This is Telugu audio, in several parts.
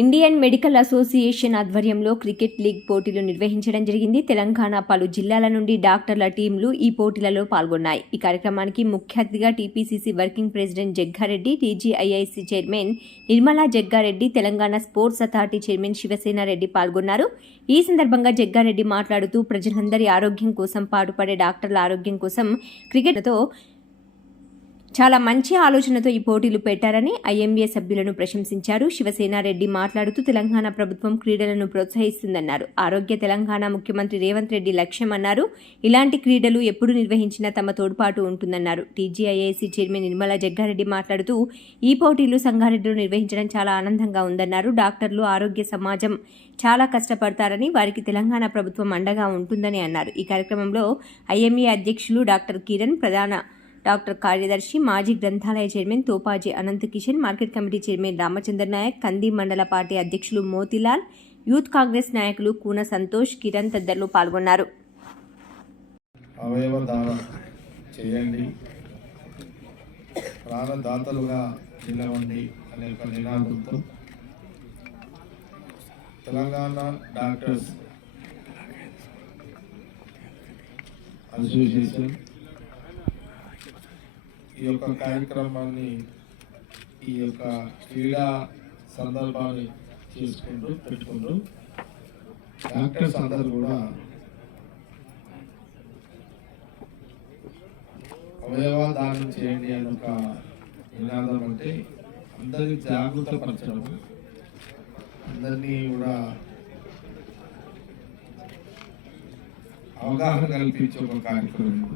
ఇండియన్ మెడికల్ అసోసియేషన్ ఆధ్వర్యంలో క్రికెట్ లీగ్ పోటీలు నిర్వహించడం జరిగింది. తెలంగాణ పలు జిల్లాల నుండి డాక్టర్ల టీంలు ఈ పోటీలలో పాల్గొన్నాయి. ఈ కార్యక్రమానికి ముఖ్య అతిథిగా TPCC working president Jaggareddy TGIIC chairman Nirmala Jaggareddy Telangana sports authority chairman Sivasenareddy పాల్గొన్నారు. ఈ సందర్భంగా జగ్గారెడ్డి మాట్లాడుతూ ప్రజలందరి ఆరోగ్యం కోసం పాటుపడే డాక్టర్ల ఆరోగ్యం కోసం క్రికెట్తో చాలా మంచి ఆలోచనతో ఈ పోటీలు పెట్టారని ఐఎంఏ సభ్యులను ప్రశంసించారు. శివసేనారెడ్డి మాట్లాడుతూ తెలంగాణ ప్రభుత్వం క్రీడలను ప్రోత్సహిస్తుందన్నారు. ఆరోగ్య తెలంగాణ ముఖ్యమంత్రి రేవంత్ రెడ్డి లక్ష్యం అన్నారు ఇలాంటి క్రీడలు ఎప్పుడు నిర్వహించినా తమ తోడ్పాటు ఉంటుందన్నారు. టీజీఐఏసీ చైర్మన్ నిర్మలా జగ్గారెడ్డి మాట్లాడుతూ ఈ పోటీలు సంగారెడ్డిలో నిర్వహించడం చాలా ఆనందంగా ఉందన్నారు. డాక్టర్లు ఆరోగ్య సమాజం చాలా కష్టపడతారని వారికి తెలంగాణ ప్రభుత్వం అండగా ఉంటుందని అన్నారు. ఈ కార్యక్రమంలో ఐఎంఏ అధ్యక్షులు డాక్టర్ కిరణ్ ప్రధాన డాక్టర్ కార్యదర్శి మాజీ గ్రంథాలయ chairman Thopaji Ananth Kishan market committee chairman Ramachandra Naik Kandi మండల పార్టీ అధ్యక్షులు మోతిలాల్ యూత్ కాంగ్రెస్ నాయకులు కూన సంతోష్ కిరణ్ తదితరులు పాల్గొన్నారు. అవయవ దానం చేయండి. ప్రాణదాతలుగా నిలవండి అనే ఒక నినాదంతో తెలంగాణ డాక్టర్స్ అసోసియేషన్ ఈ యొక్క కార్యక్రమాన్ని ఈ యొక్క క్రీడా సందర్భాన్ని చేసుకుంటూ పెట్టుకుంటూ డాక్టర్స్ అందరు కూడా అవయవ దానం చేయండి అని ఒక నినాదం అంటే అందరినీ జాగృత పరచడం అందరినీ కూడా అవగాహన కల్పించే ఒక కార్యక్రమం.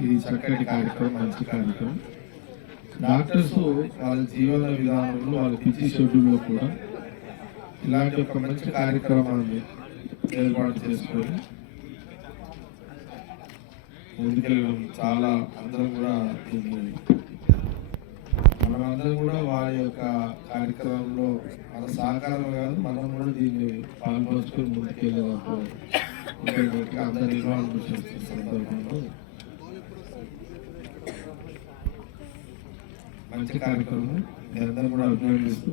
ఇది చక్కటి కార్యక్రమం మంచి కార్యక్రమం. డాక్టర్స్ వాళ్ళ జీవన విధానంలో వాళ్ళ బిజీ షెడ్యూల్లో కూడా ఇలాంటి ఒక మంచి కార్యక్రమాన్ని ఏర్పాటు చేసుకొని ముందుకెళ్ళడం చాలా అందరం కూడా మనమందరం కూడా వారి యొక్క కార్యక్రమంలో మన సహకారం కాదు మనం కూడా దీన్ని పాల్పంచుకొని ముందుకెళ్ళేటప్పుడు ఉండేటట్టుగా అందరి చేస్తున్న సందర్భంలో మంచి కార్యక్రమం మీ కూడా అభినందిస్తూ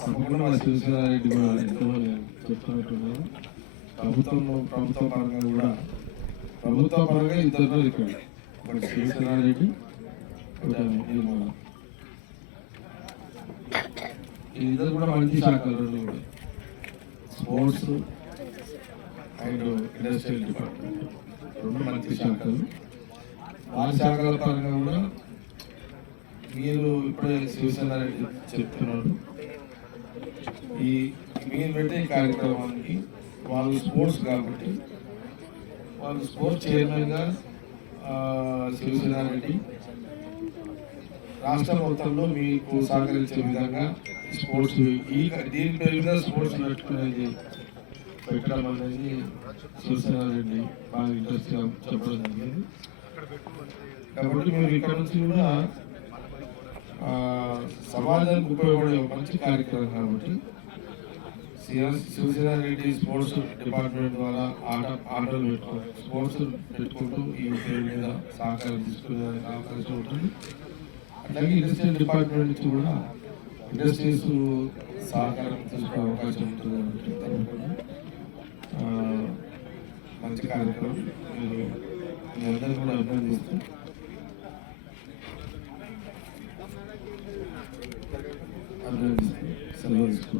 తప్పకుండా మన శివసేనారెడ్డి కూడా ఎంతో చెప్తున్నట్టున్నారు. ప్రభుత్వం ప్రభుత్వ పరంగా కూడా ప్రభుత్వ పరంగా ఇద్దరు ఇక్కడ ఒకటి శివసేనారెడ్డి ఇద్దరు కూడా మంచి శాఖలు కూడా. Sports and industrial department. రెండు మంచి శాఖలు ఆ శాఖల పరంగా కూడా మీరు ఇప్పుడే శివసేనారెడ్డి చెప్తున్నారు. ఈ మీరు పెట్టే కార్యక్రమానికి వాళ్ళు స్పోర్ట్స్ కాబట్టి వాళ్ళు స్పోర్ట్స్ చైర్మన్గా శివసేనారెడ్డి రాష్ట్ర మొత్తంలో మీకు సహకరించే విధంగా స్పోర్ట్స్ ఈ దీని పేరు మీద స్పోర్ట్స్ నడుచుకునేది పెట్టడం అనేది శివసేనారెడ్డి బాగా ఇంట్రెస్ట్గా చెప్పడం జరిగింది. కాబట్టి మీరు ఇక్కడ నుంచి కూడా సమాజానికి ఉపయోగపడే మంచి కార్యక్రమం కాబట్టి శివసేన రెడ్డి స్పోర్ట్స్ డిపార్ట్మెంట్ ద్వారా ఆట ఆటలు పెట్టుకోవాలి స్పోర్ట్స్ పెట్టుకుంటూ ఈ విషయం మీద సహకారం తీసుకునేదానికి అవకాశం ఉంటుంది. అలాగే ఇండస్ట్రియల్ డిపార్ట్మెంట్ నుంచి కూడా ఇండస్ట్రీస్ సహకారం తీసుకునే అవకాశం ఉంటుంది కాబట్టి మంచి కార్యక్రమం. మీరు మీ అందరూ కూడా అభినందిస్తూ Músico.